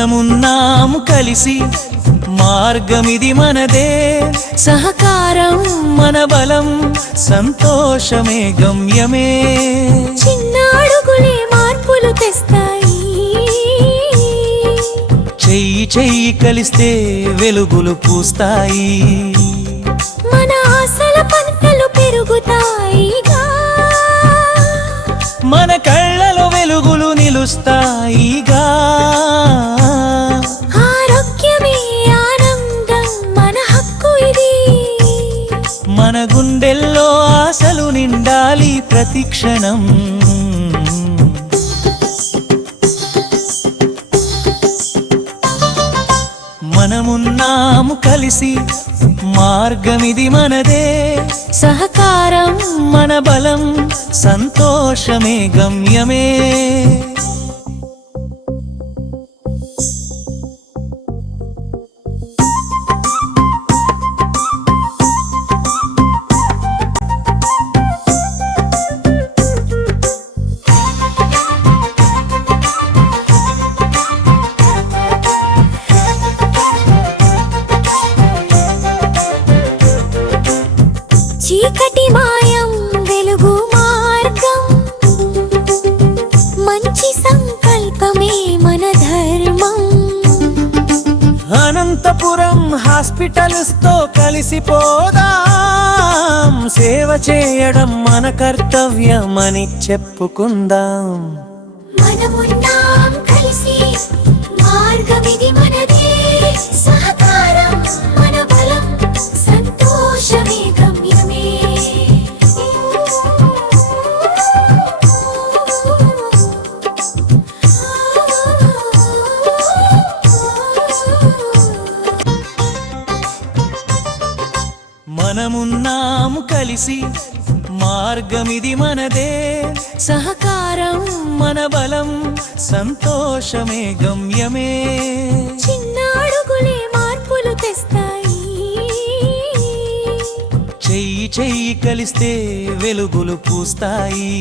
మనమున్నాము కలిసి మార్గమిది మనదే, సహకారం మన బలం, సంతోషమే గమ్యమే. చిన్న అడుగులే మార్పులు తెస్తాయి, చెయ్యి చెయ్యి కలిస్తే వెలుగులు పూస్తాయి, మన ఆశల పంటలు పెరుగుతాయిగా, మన కళ్ళలో వెలుగులు నిలుస్తాయిగా. ఆరోగ్యమే ఆనందం మన హక్కు ఇది, మన గుండెల్లో ఆశలు నిండాలి ప్రతి క్షణం. మనమున్నాము కలిసి మార్గమిది మనదే, సహకారం మన బలం, సంతోషమే గమ్యమే. చీకటి మాయం వెలుగు మార్గం, మంచి సంకల్పమే మన ధర్మం. అనంతపురం హాస్పిటల్స్ తో కలిసిపోదాం, సేవ చేయడం మన కర్తవ్యమని చెప్పుకుందాం. మనమున్నాం కలిసి మార్గమిది మనదే, సహకారం మన బలం, సంతోషమే గమ్యమే. మనమున్నాము కలిసి మార్గమిది మనదే, సహకారం మన బలం, సంతోషమే గమ్యమే. చిన్న అడుగులే మార్పులు తెస్తాయి, చెయ్యి చెయ్యి కలిస్తే వెలుగులు పూస్తాయి,